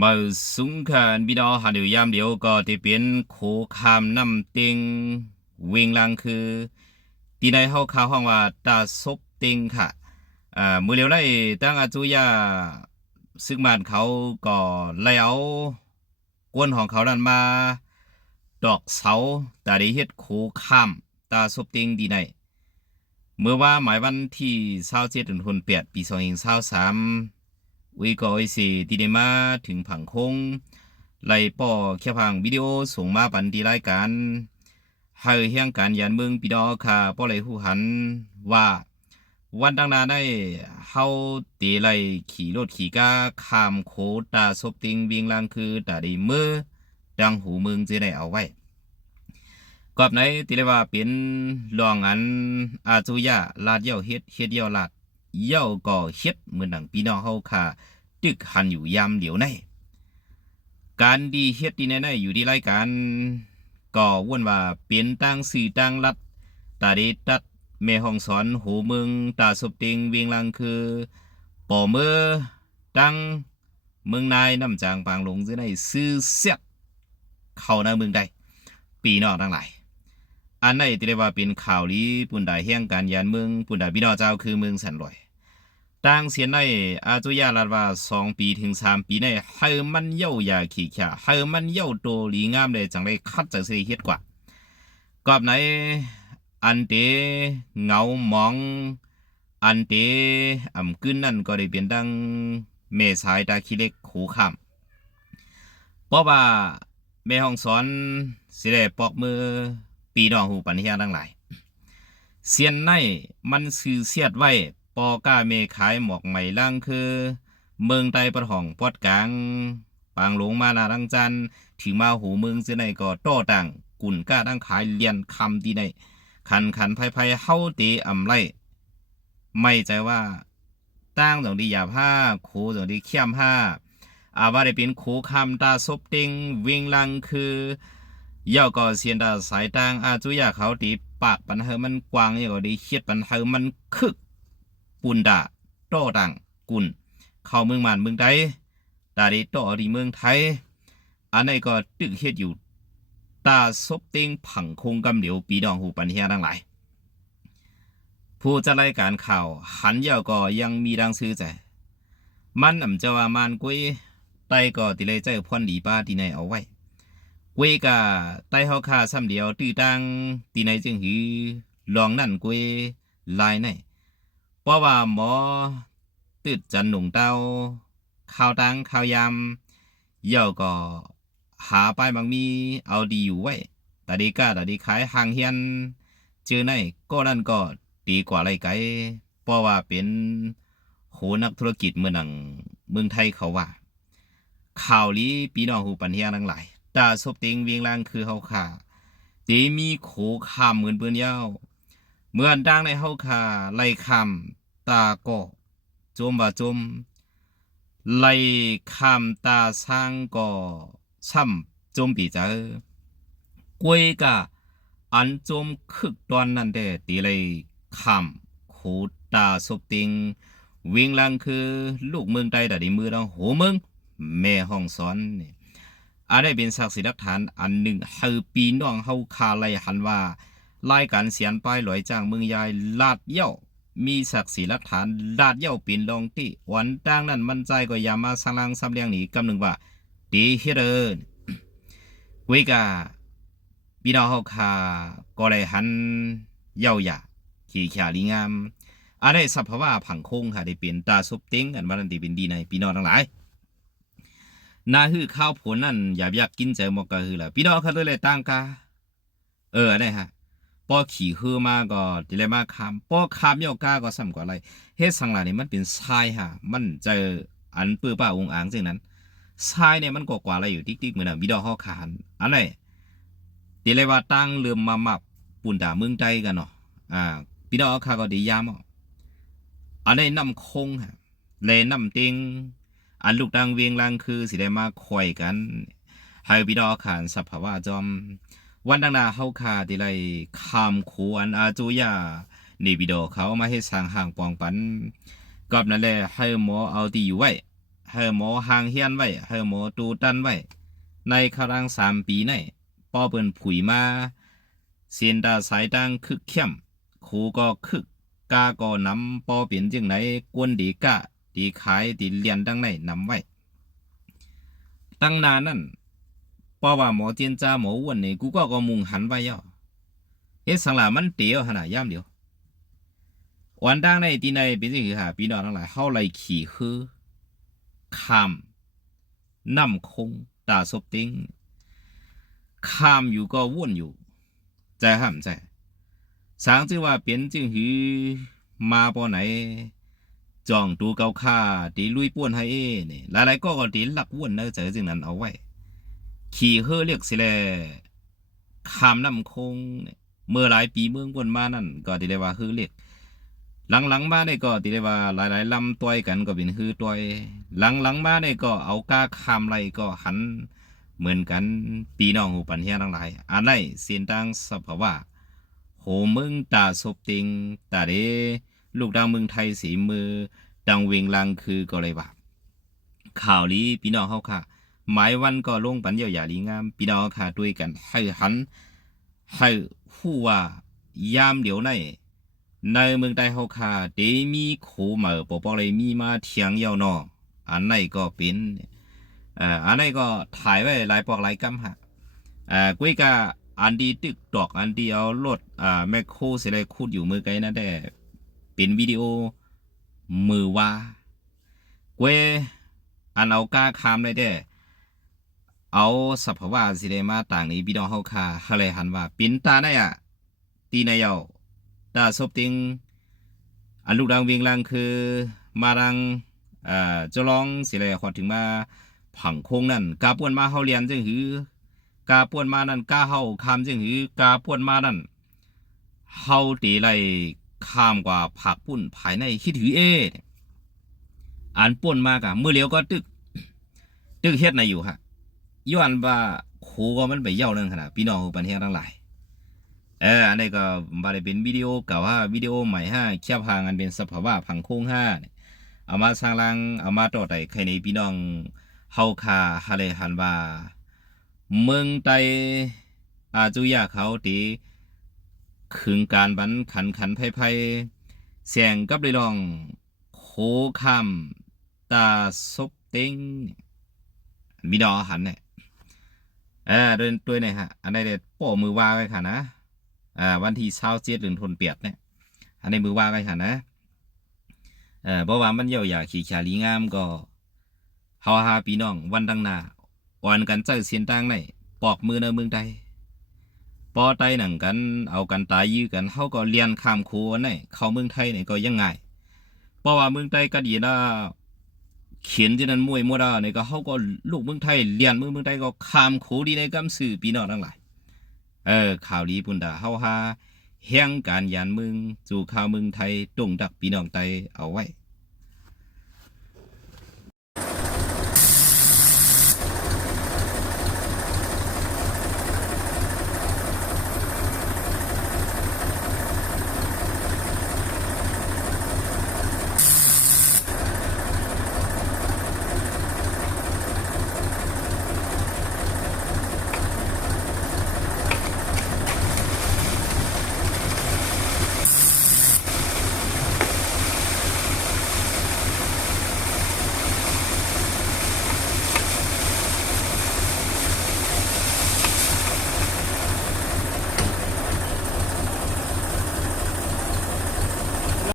มาสุงคันบิดาหันอยู่ยามเดียวก็ที่เป็นโคคามน้ำติงเวงลังคือที่ในเฮาข่าวห้องว่าตาซบติงค่ะอ่ามือเร็วไล่ตั้งอาจุยาซึ่งบ้านเขาก็ไล่เอากวนของเขานั่นมา ดอกเสาตาได้เฮ็ดโคคามตาซบติงดีในเมื่อว่าหมายวันที่27ถึงคน8ปี2023 วิก็ไอซีที่ได้มาถึงผังคงไล่ป่อแค่พังวิดีโอส่งมาปันทีรายการให้เฮียงการยันเมืองปีดอค่ะป้อไหลหูหันว่าวันดังนาได้เฮาตีไล่ขี่รถขี่ก้าข้ามโคตาซบติงวิ่งลางคือตาได้มือดังหูเมืองจะได้เอาไว้กอบไหนที่เรียว่าเป็นรองอันอาจุยาลาดเย่าเฮ็ดเฮ็ดเย่าลาด เย่าก็เฮ็ดเหมือนดังพี่น้องเฮาค่ะตึกหันอยู่ยามเดียวในการดีเฮ็ดดีในในอยู่ที่รายการก็ว่นว่าเป็นตั้งสื่อตั้งรัฐตาดีตัดแม่ห้องสอนหูเมืองตาสบติงเวียงลังคือป่อเมือตั้งเมืองนายน้ำจางปางหลงจะได้ซื้อเสียกเข้าในเมืองใดปีนอกทั้งหลายอันไหนที่เรียกว่าเป็นข่าวลีปุ่นใดแห่งการยานเมืองปุ่นใดพี่น้องเจ้าคือเมืองสันลอย ต่างเสียนในอาจุยาลาดว่าสองปีถึงสามปีในให้มันเย้ายาขี่ขาให้มันเย้าโตหลีงามเลยจังได้คัดจากเสียเฮ็ดกว่ากอบไหนอันเตเงาหมอง อันเตอ่ำกึ้นนั่นก็ได้เป็นดังเมสายตาขี้เล็กขู่ข้ามเพราะว่าแม่ห้องสอนสิได้ปอกมือปีน้องหูปัญญาทั้งหลายเสียนในมันสื่อเสียดไว้ ปอก้าเมขายหมอกใหม่ล่างคือ เมืองใต้ประห้องปอดกลางปางหลงมานาดังจันถึงมาหูเมืองเสียในก็ต้อต่างกุ่นก้าดังขายเลียนคำที่ในขันขันไพ่ไพ่เฮาตีอำไรไม่ใจว่าตั้งตรงที่หยาผ้าโคตรงที่เขี้ยมผ้าอาว่าได้เป็นโคคำตาซบติงวิ่งลังคือเย่าก็เสียนดาสายตางอาจุยาเขาตีปากปันเฮมันกว้างเย่าก็ดีเขียดปันเฮมันคึก ปุนดาโตดังกุนเข้าเมืองมานเมืองใดตาดีโตดีเมืองไทย อันนี้ก็ตึกเฮ็ดอยู่ ตาซบติงผังคงกำเหลียวปีดองหูปัญญาทั้งหลาย ผู้จะรายการข่าวหันเย่าก็ยังมีดังซื้อใจมันอ่ำจะว่ามันกุ้ยไตก็ติเลยใจพรดีป้าที่ไหนเอาไว้กวยกะใต้เฮาคาซ้ำเดียวตื้อตังตีในจึงหือลองนั่นกวยลายใน เพราะว่าหมอตืดจันหนุ่งเต้าข้าวตังข้าวยำเย่าก็หาไปบางมีเอาดีอยู่ไว้แต่ดีก้าแต่ดีขายห่างเฮียนเจอในก็นั่นก็ดีกว่าไรไกลเพราะว่าเป็นโหนักธุรกิจเมืองหนังเมืองไทยเขาว่า ข่าวลี้ปีน้องหูปัญญาทั้งหลายตาซบติงเวียงลางคือเฮาขาตีมีโขคามเหมือนเปื้นยาว เหมือนดังในเฮาขาไล่คำตาก็จมว่าจมไล่คำตาสร้างก็ซ้ำจมปีเจอกวยกะอันจมคึกตอนนั้นแต่ตีไล่คำโขตาซบติงเวียงลางคือลูกเมืองใดแต่ดีมือดังโหเมืองแม่ห้องสอนนี่อันได้เป็นสักดิ์ศรีหลักฐานอันหนึ่งเฮาปีน้องเฮาคาไลหันว่า รายการเสียนป้ายหลอยจ้างเมืองยายลาดเย้ามีศักดิ์ศรีหลักฐานลาดเย้าปีนลองที่วันต่างนั้นมันใจก็อย่ามาสังลังสำเลียงหนีกำหนึ่งว่าดีเฮเดอร์เวกาปีน้องเฮาคาก็เลยหันเย้าหยาขี่ขาลีงามอันได้สัพพะว่าผังคงค่ะได้เป็นตาซุบเต็งอันวันนั้นที่เป็นดีในพี่น้องทั้งหลายนาฮือข้าวผลนั่นอย่าอยากกินใจหมอกกะฮือละพี่น้องเขาเลยตั้งกาเออได้ฮะ ปอขี่เฮือมาก็ดิเลยมาคามปอคามเยากาก็ซ้ำกว่าอะไรเฮ็ดสังหลานี่มันเป็นทรายฮะมันจออันเปื้อป้าองอ่างจังนั้นทรายเนี่ยมันก็กว่าอะไรอยู่ติ๊กๆเหมือนน่ะพี่น้องเฮาคานอันไหนดิเลยว่าตั้งเรือมมามับปุ่นตาเมืองใจกันเนาะอ่าพี่น้องเฮาก็ดียามอะอันไหนนำคงฮะเลนำติงอันลูกดังเวียงลังคือสิได้มาคอยกันให้พี่น้องขานสัพพว่าจอม วันดังนาเฮาคาที่ไรคำคูอันอาจุยานี่วิดีโอเขามาให้สร้างห่างปองปันกอบนั่นแหละให้หมอเอาที่อยู่ไว้เฮอหมอห่างเฮียนไว้เฮอหมอตูตันไว้ ในครั้งสามปีในป้อเปิ้นผุยมาเสียนตาสายตังคึกเข้มครูก็คึกกาก็นำป้อเป็นจึงไหนกวนดีกะดีขายดีเรียนดังไหนนำไว้ตั้งนานนั่น ป้อว่าหมอเจียนจ้าหมออ้วนนี่กูก็ก็มุงหันไว้ย่อเฮ็ดสังหลามันเตียวขนาดย่ามเดียววันดังในที่ในเป็นสิคือหาพี่น้องทั้งหลายเฮาไล่ขี่คือข้ามน้ำคงตาศพติงข้ามอยู่ก็วนอยู่ ใจห้ามใจสางจือว่าเป็นจึงหือมาปอไหนจ้องดูเกาค่าตีลุยป่วนให้เอเนี่ยหลายๆก็ก็ตีหลักวนเนอะเจอจึงนั้นเอาไว้ ขี่เฮอเรียกสิแลข้ามน้ำคง เมื่อหลายปีเมืองบนมานั่น ก็ที่เรียว่าคือเรียกหลังๆมาเนี่ยก็ที่เรียว่าหลายๆลำต่อยกันก็เป็นฮือต่อย หลังๆมาเนี่ยก็เอาก้าคามไรก็หัน เหมือนกันปีน้องหูปันเฮียทั้งหลายอันไหนเสียนตังสภาวะโหมึงตาศพติงตาเดลูกดังเมืองไทยสีมือ ดังเวงลังคือก็เลยว่าข่าวนี้พี่น้องเฮาค่ะ หมายวันก็ลงปันเยาอย่าลีงามพี่น้องเฮาค่ะด้วยกัน ให้หัน ให้ผู้ว่ายามเดี๋ยวในในเมืองใต้เฮาค่ะเดมีโขมาปอปอเลยมีมาเถียงยาวนออันไหนก็เป็นเอ่ออันไหนก็ถ่ายไว้หลายปอกหลายกำฮะเอ่อกุ้ยกะอันดีตึกตอกอันเดียวรถอ่าแมคโครสิเลยคูดอยู่มือไกลนะแต่เป็นวิดีโอมือว่ากุ้ยอันเอาก้าคามได้แต่ เอาสภาวะสิได้มาต่างนี้พี่น้องเฮาค่ะเฮาเลยหันว่าปินตาได้อะตีนายาตาศพติงอันลูกดังเวียงลังคือ มาดังเอ่อจะลองสิเลยขอถึงมาผังโคงนั่นกาป่วนมาเฮาเรียนจึงหือกาป่วนมานั่นกาเฮาคามจึงหือกาป่วนมานั่นเฮาตีไรข้ามกว่าผักปุ่นภายในคิดหือเออันป่วนมากะมือเลียวก็ตึกตึกเฮ็ดในอยู่ฮะ ย้อนว่าโคก็มันไปเย่าเรื่องขนาดพี่น้องปันเฮียทั้งหลายเอออันนี้ก็บาได้เป็นวิดีโอเก่าว่าวิดีโอใหม่ห้าเคียบหางอันเป็นสภาวะผังโค้งห้าเอามาสร้างรังเอามาต่อไต่ใครในพี่น้องเฮาคาฮาเลหันว่าเมืองไตอาจุยาเขาตีขึงการบันขันขันไพ่ไพ่เสียงกับเลยลองโคคำตาซบเต็งพี่น้อหันเนี่ย ออเดินตัวไหนฮะอันนี้เด็ดป้มือว่าไว้ค่ะนะอ่าวันที่เช้าเจ็ดหรือทนเปียดเนี่ยอันนี้มือว่าไว้ค่ะนะเออเพราะว่ามันเยาอยากขี่ขาลีงามก็เฮาหาพี่น้องวันดังน้าอ่อนกันใจเสียนตังในปอกมือในเมืองใดปอไตหนังกันเอากันตายยื้อกันเฮาก็เลียนข้ามโคในเข้าเมืองไทยนี่ก็ยังไงเพราะว่าเมืองไทยก็ดีนะ เขียนที่นั่นมวยมัวดาในก็เขาก็ลูกเมืองไทยเรียนเมืองเมืองไทยก็คามโคดีในกำสื่อปีนองทั้งหลายเออข่าวดีปุ่นดาเฮาฮาแห่งการยานเมืองสู่ข่าวเมืองไทยตรงดักปีน้องไตเอาไว้